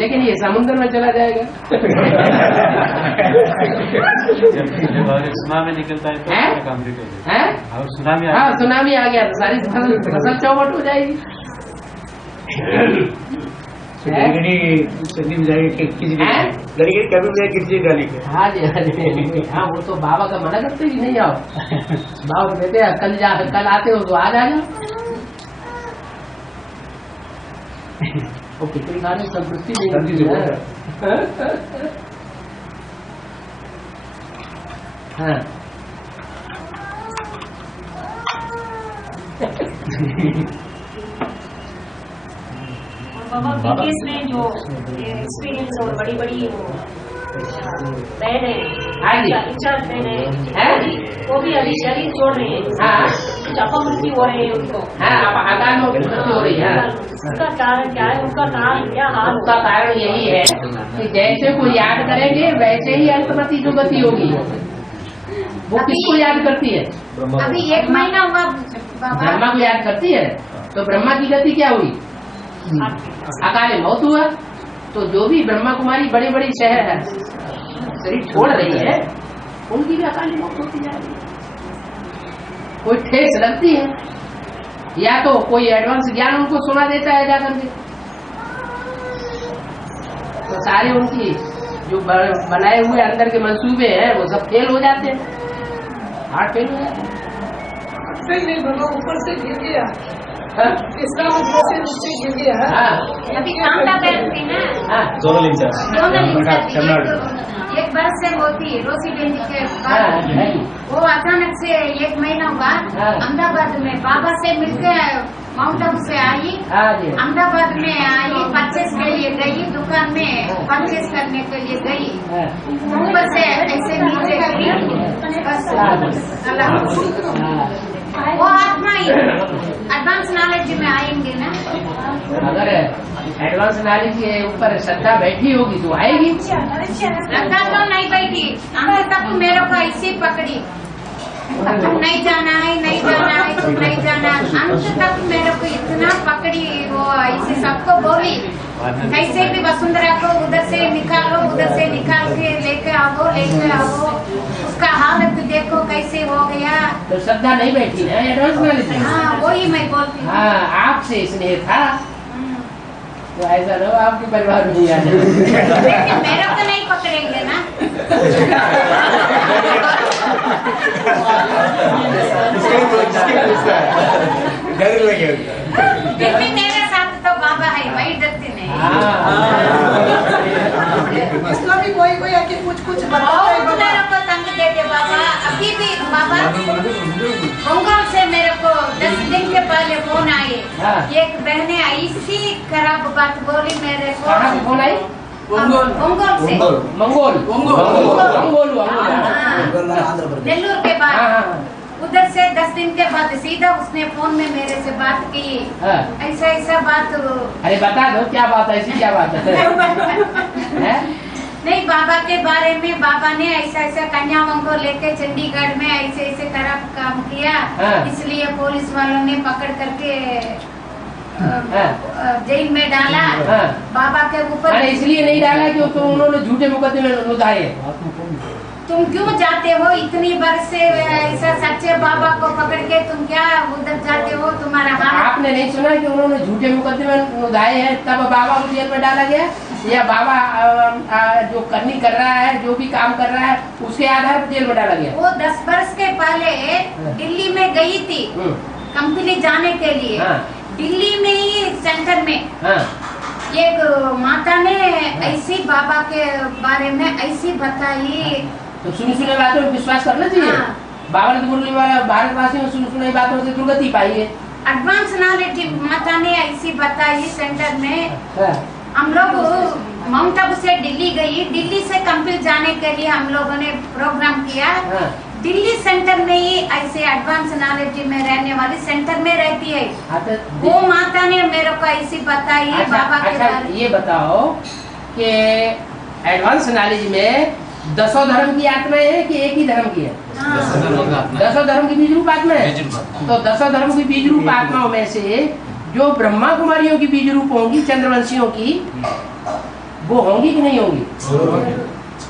लेकिन ये समुद्र में चला जाएगा। सुनामी निकलता है और सुनामी सुनामी आ गया तो सारी फसल चौपट हो जाएगी। हाँ जी, हाँ वो तो बाबा का मना करते कि नहीं आओ। बाबा कहते हैं कल आते हो तो आज आ जाओ। वो खिचड़ी खाने संतुष्टि नहीं संतुष्टि मिलती है। हाँ और बाबा बीकेएस में जो एक्सपीरियंस और बड़ी बड़ी बहन हाँ जी। है इंचार्ज बहन हाँ? है वो भी अभी शरीर छोड़ रहे हैं। हाँ कुछ अपमृत्यु हो रहे हैं उनको। हाँ अकाल में मृत्यु हो रही है। उसका कारण क्या है? उनका कारण क्या हाल उसका कारण यही है कि जैसे को याद करेंगे वैसे ही अल्पमति जो गति होगी। वो किसको याद करती है? अभी 1 महीना हुआ बाबा। ब्रह्मा को याद करती है। तो ब्रह्मा की गति क्या हुई? अकाल मौत हुआ। तो जो भी ब्रह्मा कुमारी बड़े बड़े शहर है शरीर छोड़ रही है उनकी भी अकाल मौत होती जा रही है। कोई ठेस लगती है या तो कोई एडवांस ज्ञान उनको सुना देता है जाकर के, तो सारे उनकी जो बनाए हुए अंदर के मंसूबे हैं वो सब फेल हो जाते हैं। हार्ट फेल हो जाते हैं। नहीं बाबा ऊपर से गिर गया, हाँ? इसका मतलब से नीचे गिर गया। हाँ अभी कांता बहन थी ना, हाँ जोनल इंचार्ज दोनों एक बरस से होती रोसी बेंदी के हाँ बाद है। वो अचानक से 1 महीना हुआ हाँ। अहमदाबाद में बाबा से मिलके माउंट आबू से आई। हाँ जी। अहमदाबाद में आई, परचेस के लिए गई, दुकान में परचेस करने के लिए गई, हाँ। ऊपर से ऐसे नीचे गिरी, बस अल्लाह। वो आत्मा ही एडवांस नॉलेज में आएंगे ना। अगर एडवांस नॉलेज के ऊपर श्रद्धा बैठी होगी तो आएगी। श्रद्धा तो नहीं बैठी, अंत तक मेरे को ऐसे पकड़ी, नहीं जाना है, नहीं जाना है, तुम नहीं जाना। अंत तक मेरे को इतना पकड़ी, वो ऐसे सबको बोली कैसे भी वसुंधरा को उधर से निकालो, उधर से निकाल के लेके आओ, लेके आओ। उसका हालत देखो कैसे हो गया। तो श्रद्धा नहीं बैठी ना एडवांस नॉलेज में। हाँ वही मैं बोलती हूँ। हाँ आपसे स्नेह था तो ऐसा ना हो आपके परिवार में नहीं आ जाए। लेकिन मेरे को नहीं पकड़ेंगे ना। फिर भी मेरे साथ तो बाबा है, वही डरती नहीं। इसका भी कोई आके कुछ बताता है बहुत मेरे को तंग देते बाबा। अभी भी बाबा बंगाल से मेरे को 10 दिन के पहले फोन आए। हाँ। एक बहने ऐसी खराब बात बोली मेरे को। कहाँ से फोन आई? बंगाल से, मंगोल नेल्लूर के बाद। उधर से 10 दिन के बाद सीधा उसने फोन में मेरे से बात की। हाँ। ऐसा ऐसा बात। अरे बता दो क्या बात है, ऐसी क्या बात है? हैं? नहीं बाबा के बारे में, बाबा ने ऐसा ऐसा कन्याओं को लेके चंडीगढ़ में ऐसे ऐसे खराब काम किया। हाँ। इसलिए पुलिस वालों ने पकड़ करके जेल में डाला। हाँ। बाबा के ऊपर। अरे इसलिए नहीं डाला कि तो उन्होंने झूठे मुकदमे उठाए। तुम क्यों जाते हो इतनी बरस से ऐसा सच्चे बाबा को पकड़ के? तुम क्या उधर जाते हो? तुम्हारा हाल। आपने नहीं सुना कि उन्होंने झूठे मुकदमे उठाए हैं तब बाबा को जेल में डाला गया, या बाबा जो करनी कर रहा है, जो भी काम कर रहा है उसके आधार पर जेल में डाला गया? वो 10 बरस के पहले दिल्ली में गई थी कंपनी जाने के लिए। हाँ। दिल्ली में ही सेंटर में हाँ। एक माता ने ऐसी बाबा के बारे में ऐसी बताई। तो सुनी सुनी बातों में विश्वास करना चाहिए। हाँ। बाबा ने तो बोलने वाला भारतवासियों सुनी सुनी बातों से दुर्गति पाई है। एडवांस नॉलेज माता ने ऐसी बताई सेंटर में। हाँ। हम लोग माउंट आबू से दिल्ली गई, दिल्ली से कंपनी जाने के लिए हम लोगों ने प्रोग्राम किया। हाँ। दिल्ली सेंटर में ही ऐसे एडवांस नॉलेज में रहने वाली सेंटर में रहती है। हाँ, तो वो माता ने मेरे को ऐसी बताई बाबा के अच्छा बारे में। ये बताओ कि एडवांस नॉलेज में 10 धर्म की आत्माएं हैं कि एक ही धर्म की है? 10 धर्म की बीज रूप आत्मा है। तो 10 धर्म की बीज रूप आत्माओं में से जो ब्रह्मा कुमारियों की बीज रूप होंगी, चंद्रवंशियों की, वो होंगी कि नहीं होंगी?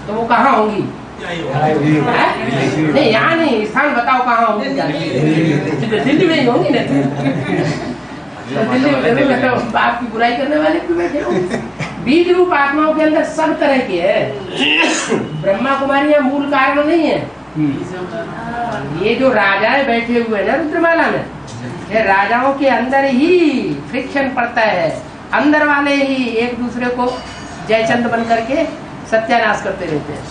तो वो कहाँ होंगी? नहीं यहाँ नहीं, स्थान बताओ कहाँ होंगी? दिल्ली में ही होंगी ना। दिल्ली में जरूर बताओ, बाप की बुराई करने वाले क्यों बैठे हो? बीज रूप आत्माओं के अंदर सब तरह की है। ब्रह्मा कुमारियां मूल कारण नहीं है। ये जो राजाएं बैठे हुए हैं ना रुद्रमाला में, ये राजाओं के अंदर ही फ्रिक्शन पड़ता है। अंदर वाले ही एक दूसरे को जयचंद बन करके सत्यानाश करते रहते हैं।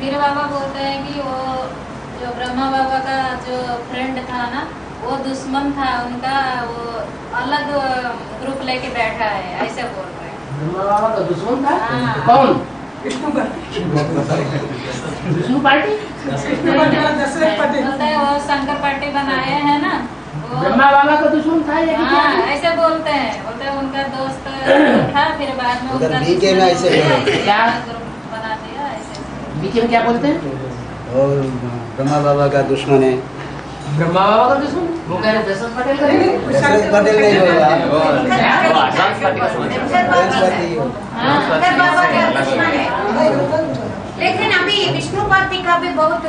पीर बाबा बोलते हैं कि वो जो ब्रह्मा बाबा का जो फ्रेंड था ना, वो दुश्मन था उनका, वो अलग ग्रुप लेके बैठा है, ऐसे बोल रहे हैं। ब्रह्मा बाबा का दुश्मन था? हाँ। कौन? Vishnu party. Vishnu party? Dashrath party. बोलते हैं वो शंकर पार्टी बनाए हैं ना, वो ब्रह्मा बाबा का दुश्मन था या क्या? हाँ ऐसे बोलते हैं। बोलते हैं उनका दोस्त था, फिर बाद में उनका बीके में ऐसे क्या ग्रुप बना दिया ऐसे। बीच में क्या बोलते हैं? और ब्रह्मा बाबा का दुश्मन है। ब्रह्मा बाबा का दुश्मन? वो कह रहे दशरथ पटेल का दुश्मन? दशरथ पटेल नहीं होगा, लेकिन अभी विष्णु पार्टी का भी बहुत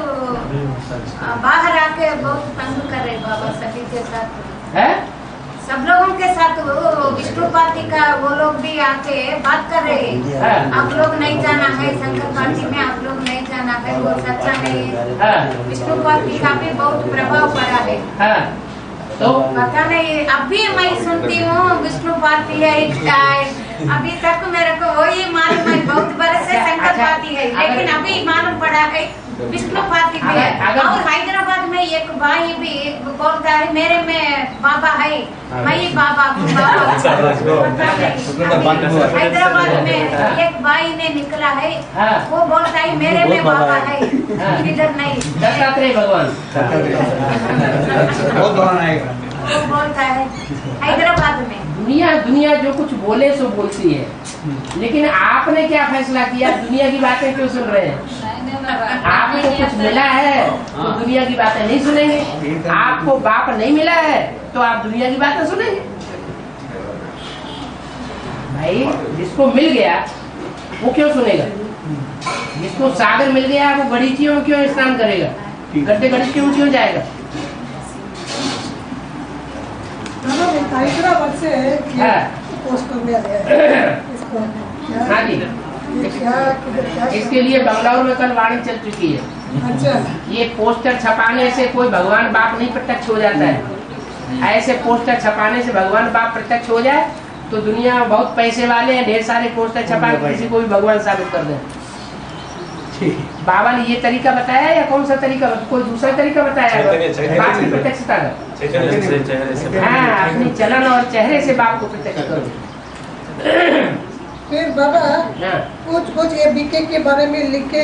बाहर आके बहुत तंग कर रहे बाबा सभी के साथ है? सब लोगों के साथ वो विष्णु पार्टी का वो लोग भी आके बात कर रहे हैं। हाँ। आप लोग नहीं जाना है शंकर पार्टी में, आप लोग नहीं जाना है, वो सच्चा नहीं है। हाँ। विष्णु पार्टी का भी बहुत प्रभाव पड़ा है। हाँ। तो पता नहीं, अभी मैं सुनती हूँ विष्णु पार्टी है क्या है, अभी तक मेरे को वही मालूम है, बहुत बरस से शंकर अच्छा, पार्टी है, लेकिन अभी मालूम पड़ा है विष्णु पार्टी भी है। और हैदराबाद में एक भाई भी बोलता है मेरे में बाबा है, मैं ही बाबा हूँ, हैदराबाद में एक भाई ने निकला है, वो बोलता है मेरे में बाबा है, इधर नहीं। दत्तात्रेय भगवान वो बोलता है हैदराबाद में। दुनिया जो कुछ बोले सो बोलती है, लेकिन आपने क्या फैसला किया? दुनिया की बातें क्यों सुन रहे हैं? आपको कुछ मिला है तो दुनिया की बातें नहीं सुनेंगे। आपको बाप नहीं मिला है तो आप दुनिया की बातें सुनेंगे। भाई जिसको मिल गया वो क्यों सुनेगा? जिसको सागर मिल गया वो गणितियों में क्यों स्नान करेगा? गड्ढे गणितियों क्यों जाएगा? हैदराबाद से पोस्ट कर दिया गया इसको। हाँ जी, इसके लिए बंगलौर में कल वाणी चल चुकी है। अच्छा, ये पोस्टर छपाने से कोई भगवान बाप नहीं प्रत्यक्ष हो जाता है। ऐसे पोस्टर छपाने से भगवान बाप प्रत्यक्ष हो जाए तो दुनिया में बहुत पैसे वाले हैं, ढेर सारे पोस्टर छपा के किसी को भी भगवान साबित कर दें। बाबा ने ये तरीका बताया या कौन सा तरीका, कोई दूसरा तरीका बताया? बाप की प्रत्यक्षता का। हाँ, अपनी चलन और चेहरे से बाप को प्रत्यक्ष करो। फिर बाबा कुछ ये बीके के बारे में लिख के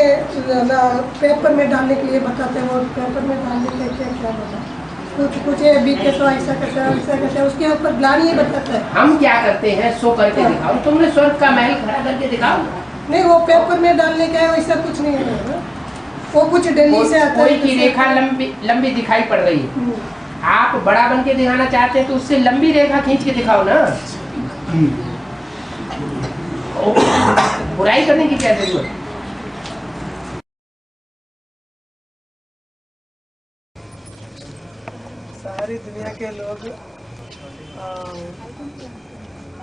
पेपर में डालने के लिए बताते हैं, वो पेपर में डालने के लिए क्या बता कुछ ये बीके तो ऐसा कैसे उसके ऊपर ग्लानी बताता है। हम क्या करते हैं सो करके दिखाओ, तुमने स्वर्ग का महल खड़ा करके दिखाओ। नहीं, वो पेपर में डालने का है वैसा कुछ नहीं है, वो कुछ दिल्ली से आता है। कोई की रेखा लंबी दिखाई पड़ रही है, आप बड़ा बन के दिखाना चाहते हैं तो उससे लंबी रेखा खींच के दिखाओ ना। बुराई करने की क्या जरूरत? सारी दुनिया के लोग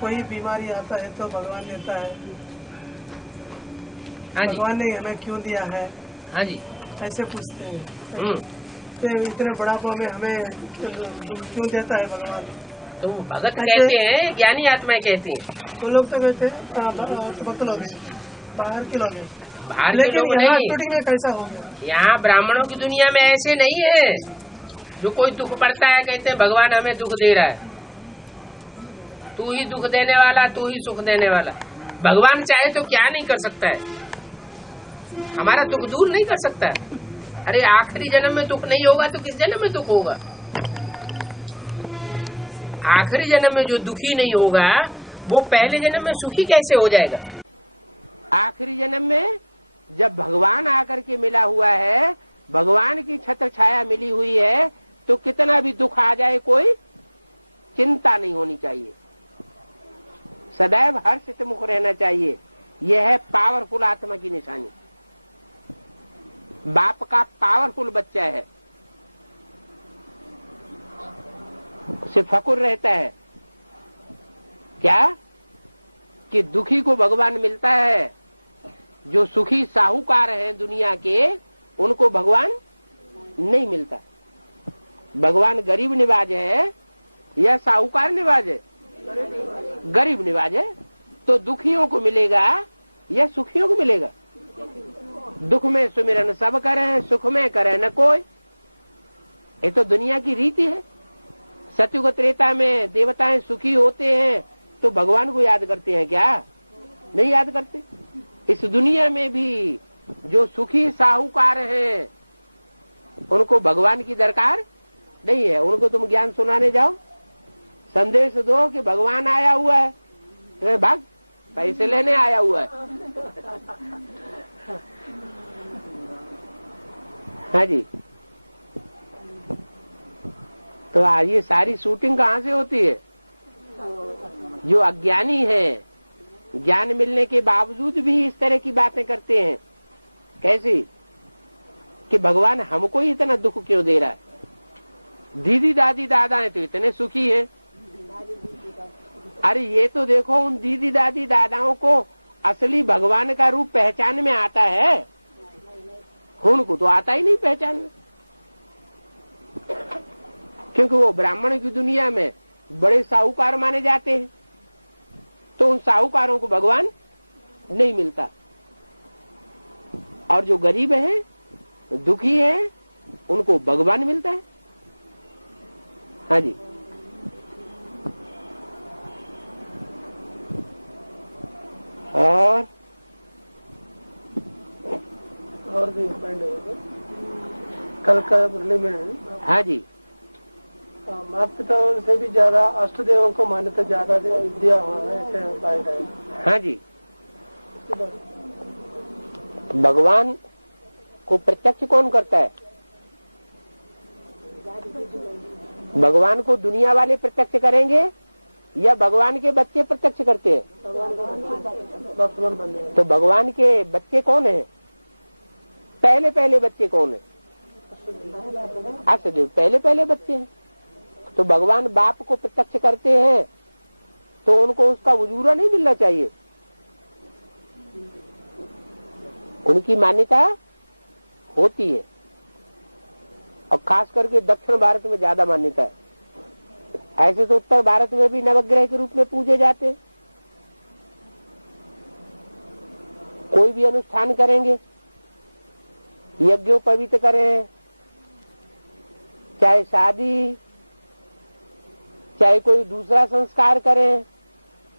कोई बीमारी आता है तो भगवान देता है, भगवान ने हमें क्यों दिया है, हाँ जी, ऐसे पूछते हैं। तो इतने बुढ़ापा में हमें क्यों देता है भगवान? तो भगत कहते हैं, ज्ञानी आत्माएं कहती हैं। वो लोग तो कहते हैं भक्त लोग हैं, बाहर के लोग हैं, बाहर के लेकिन लोग यहाँ नहीं। शूटिंग में कैसा हो गया? यहाँ ब्राह्मणों की दुनिया में ऐसे नहीं है, जो कोई दुख पड़ता है कहते हैं भगवान हमें दुख दे रहा है, तू ही दुख देने वाला, तू ही सुख देने वाला। भगवान चाहे तो क्या नहीं कर सकता है, हमारा दुख दूर नहीं कर सकता है। अरे आखिरी जन्म में दुख नहीं होगा तो किस जन्म में दुख होगा? आखिरी जन्म में जो दुखी नहीं होगा वो पहले जन्म में सुखी कैसे हो जाएगा? आखिरी जन्म में जब भगवान आकर के मिला हुआ है, भगवान की छत्र छाया मिली हुई है, तो कितना भी दुख आ जाए कोई चिंता नहीं होनी चाहिए, सदैव हर्षित मुख रहना चाहिए। यह है पावरफुल आत्मा की निशानी। बाप का पावरफुल बच्चा है, उसे फकुर रहता है क्या कि दुखी को भगवान मिलता है। जो सुखी साहूकार हैं दुनिया के, उनको भगवान नहीं मिलता। भगवान गरीब निवाज है, या साहूकार निवाज है? गरीब निवाज है। तो दुखियों को मिलेगा या सुखियों को मिलेगा? दुख में सुमिरन सब करे, सुख में करे न कोई। ये तो दुनिया की रीति है। सतयुग त्रेता में देवताएं सुखी होते हैं तो भगवान को याद करते हैं क्या? नहीं याद करते। इस दुनिया में भी जो सुखी साहूकार हैं उनको भगवान की दरकार नहीं है। उनको तुम ज्ञान सुनाने जाओ, संदेश दो कि भगवान आया हुआ है, भाग पैसे लेने आया हुआ है। हाँ जी। तो ये सारी शूटिंग कहाँ से होती है? जो अज्ञानी है, ज्ञान मिलने के बावजूद भी इस तरह की बातें करते हैं। कैसी? कि भगवान हमको ही इतना दुख क्यों दे रहा है? दीदी दादी दादा है तो इतने सुखी है। अरे ये तो देखो, उन दीदी दादी दादाओं को असली भगवान का रूप पहचान में आता है, उनको तो आता ही नहीं पहचान में। क्योंकि वो ब्राह्मण की दुनिया में बड़े साहूकार माने जाते हैं, तो उन साहूकारों को भगवान नहीं मिलता। और जो गरीब हैं, दुखी हैं, उनको भगवान मिलता है। हाँ जी। और भी कल का मुरली में, हाँ जी, माता पिता से भी ज्यादा अष्ट देवों को मान्यता ज्यादा दिया हुआ है, ऐसे पाया गया। हाँ जी। भगवान को प्रत्यक्ष कौन करता है? भगवान को दुनिया वाले प्रत्यक्ष करेंगे या भगवान के बच्चे प्रत्यक्ष करते हैं? तो भगवान के बच्चे कौन हैं? पहले पहले बच्चे कौन है? अष्टदेव पहले पहले बच्चे हैं। तो भगवान बाप को प्रत्यक्ष करते हैं तो उनको उसका उजूरा नहीं मिलना चाहिए? उनकी मान्यता होती है, और खास करके दक्षिण भारत में ज्यादा मान्यता है। ऐसे तो उत्तर भारत में भी नवग्रह के रूप में पूजे जाते हैं। कोई भी अनुष्ठान करेंगे, यज्ञोपवीत करें, चाहे शादी, चाहे कोई दूसरा संस्कार करें,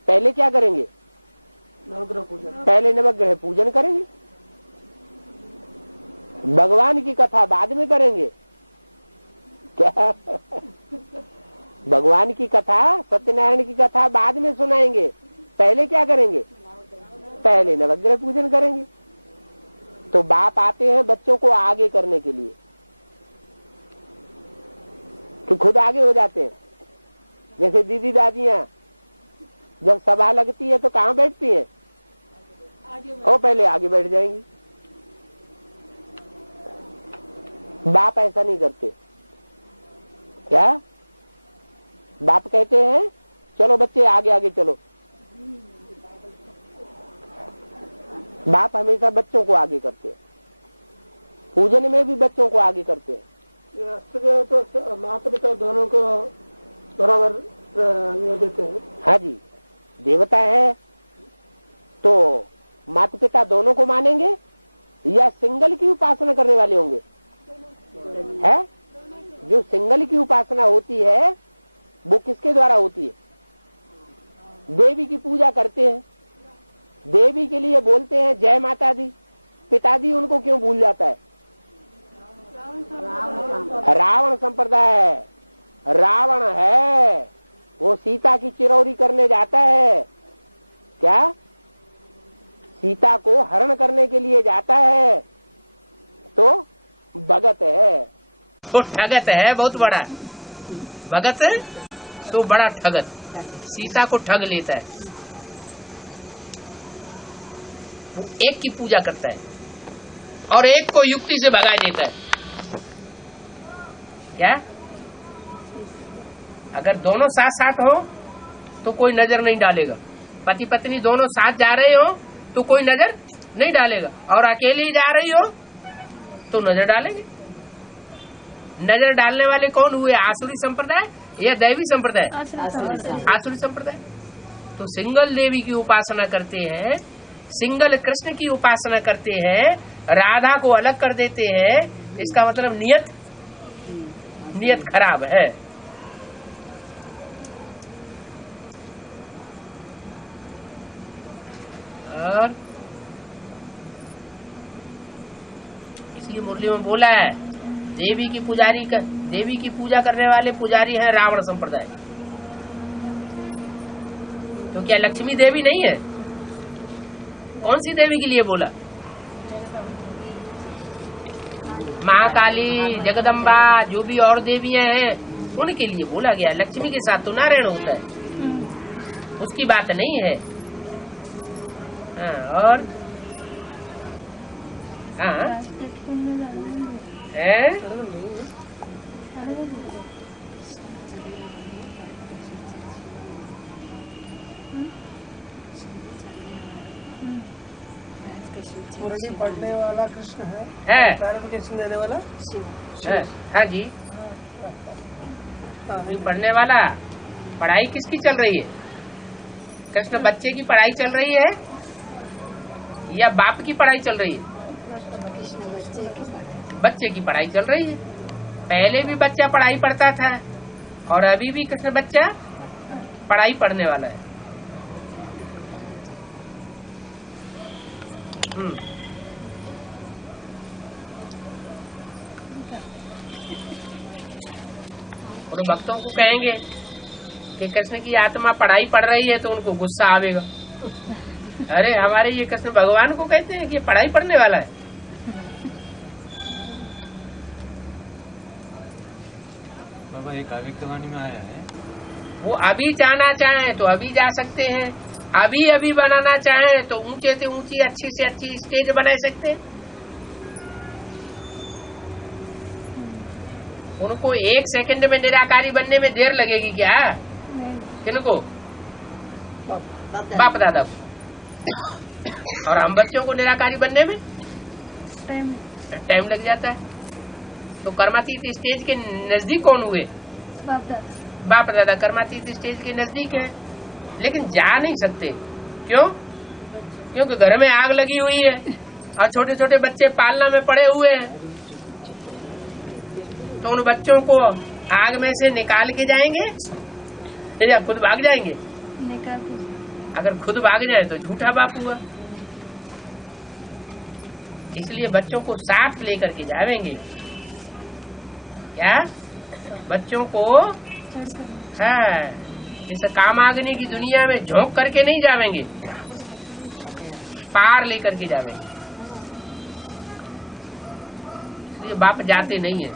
पहले क्या करेंगे? नवग्रह पूजन। पहले नवग्रह पूजन करेंगे। भगवान की कथा बाद में करेंगे क्या? भगवान की कथा, सत्यनारायण की कथा बाद में सुनाएंगे। पहले क्या करेंगे? पहले नवग्रह पूजन करेंगे। तो बाप आते हैं बच्चों को आगे करने के लिए, कि खुद आगे हो जाते हैं। जैसे दीदी दादियां जब सभा लगती है तो कहाँ बैठती हैं? वो पहले आगे बैठ जाएंगी। बाप ऐसा नहीं करते। क्या बाप कहते हैं? चलो बच्चे आगे आगे चलो। बाप हमेशा बच्चों को आगे करते हैं, पूजन में भी बच्चों को आगे करते हैं। अष्टदेव तो माता पिता दोनों को बराबर ये देते हैं। हाँ जी, देवता है तो माता पिता दोनों को मानेंगे या सिंगल की उपासना करने वाले होंगे? है जो सिंगल की उपासना होती है वो किसके द्वारा होती है? देवी की पूजा करते हैं, देवी के लिए बोलते हैं जय माता दी। पिताजी उनको क्यों भूल जाता है? रावण संप्रदाय है, रावण है, वो सीता की चिरौरी करने जाता है। क्या? सीता को हरण करने के लिए जाता है तो भगत है, तो ठगत है बहुत बड़ा। भगत है तो बड़ा ठगत, सीता को ठग लेता है। वो एक की पूजा करता है और एक को युक्ति से भगा देता है। क्या? अगर दोनों साथ साथ हो तो कोई नजर नहीं डालेगा। पति पत्नी दोनों साथ जा रहे हो तो कोई नजर नहीं डालेगा, और अकेले ही जा रही हो तो नजर डालेंगे। नजर डालने वाले कौन हुए? आसुरी संप्रदाय यह दैवी संप्रदाय, आसुरी संप्रदाय। तो सिंगल देवी की उपासना करते हैं, सिंगल कृष्ण की उपासना करते हैं, राधा को अलग कर देते हैं। इसका मतलब नियत खराब है। और इसलिए मुरली में बोला है, देवी की पूजा करने वाले पुजारी हैं रावण संप्रदाय। तो क्या लक्ष्मी देवी नहीं है? कौन सी देवी के लिए बोला? महाकाली, जगदम्बा, जो भी और देवियां हैं उनके लिए बोला गया। लक्ष्मी के साथ तो नारायण होता है, उसकी बात नहीं है। हाँ, और हाँ है मुरली पढ़ने वाला कृष्ण है, क्लैरिफिकेशन देने वाला है। हाँ जी, पढ़ने वाला। पढ़ाई किसकी चल रही है? कृष्ण बच्चे की पढ़ाई चल रही है या बाप की पढ़ाई चल रही है? बच्चे की पढ़ाई चल रही है। पहले भी बच्चा पढ़ाई पढ़ता था और अभी भी कृष्ण बच्चा पढ़ाई पढ़ने वाला है। और भक्तों को कहेंगे कि कृष्ण की आत्मा पढ़ाई पढ़ रही है तो उनको गुस्सा आवेगा। अरे हमारे ये कृष्ण भगवान को कहते हैं कि ये पढ़ाई पढ़ने वाला है। बाबा एक अव्यक्तवाणी में आया है, वो अभी जाना चाहें तो अभी जा सकते हैं, अभी बनाना चाहें तो ऊंचे से ऊंची अच्छी से अच्छी स्टेज बना सकते हैं। उनको 1 सेकंड में निराकारी बनने में देर लगेगी क्या? किनको? बाप दादा को। और हम बच्चों को निराकारी बनने में टाइम लग जाता है। तो कर्मातीत स्टेज के नजदीक कौन हुए? बाप दादा कर्मातीत स्टेज के नजदीक है, लेकिन जा नहीं सकते। क्यों? क्योंकि घर में आग लगी हुई है और छोटे छोटे बच्चे पालना में पड़े हुए हैं। तो उन बच्चों को आग में से निकाल के जाएंगे या खुद भाग जाएंगे? अगर खुद भाग जाए तो झूठा बाप हुआ। इसलिए बच्चों को साथ लेकर के जाएंगे। क्या? बच्चों को हाँ, जैसे कामाग्नि की दुनिया में झोंक करके नहीं जावेंगे, पार लेकर के जावेंगे। इसलिए बाप जाते नहीं है,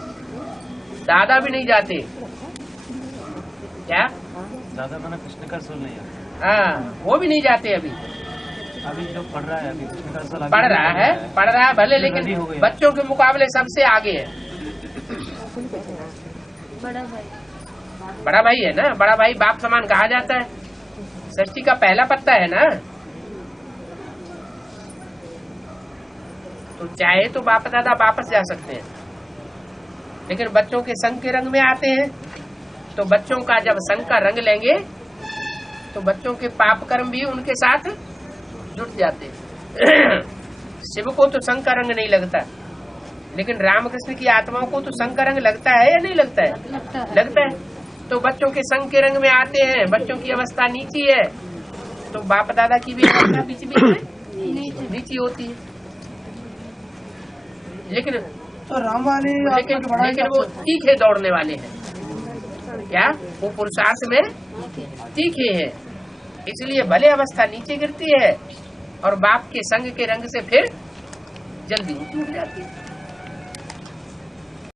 दादा भी नहीं जाते। क्या? दादा मैंने कृष्ण का रसूल नहीं है। हाँ, वो भी नहीं जाते। अभी जो पढ़ रहा है, अभी कृष्ण का रसूल पढ़ रहा है भले, लेकिन बच्चों के मुकाबले सबसे आगे है। बड़ा भाई है ना, बड़ा भाई बाप समान कहा जाता है। सृष्टि का पहला पत्ता है ना। तो चाहे तो बाप दादा वापस जा सकते हैं, लेकिन बच्चों के संग के रंग में आते हैं। तो बच्चों का जब संग का रंग लेंगे तो बच्चों के पाप कर्म भी उनके साथ जुट जाते हैं। शिव को तो संग का रंग नहीं लगता, लेकिन रामकृष्ण की आत्माओं को तो संग का रंग लगता है या नहीं लगता है? लगता है। तो बच्चों के संग के रंग में आते हैं। बच्चों की अवस्था नीची है तो बाप दादा की भी अवस्था बीच बीच में नीची होती है। लेकिन तो राम वाली लेकिन वो तीखे दौड़ने वाले हैं। क्या? वो पुरुषार्थ में तीखे हैं, इसलिए भले अवस्था नीचे गिरती है और बाप के संग के रंग से फिर जल्दी ऊपर जाती है।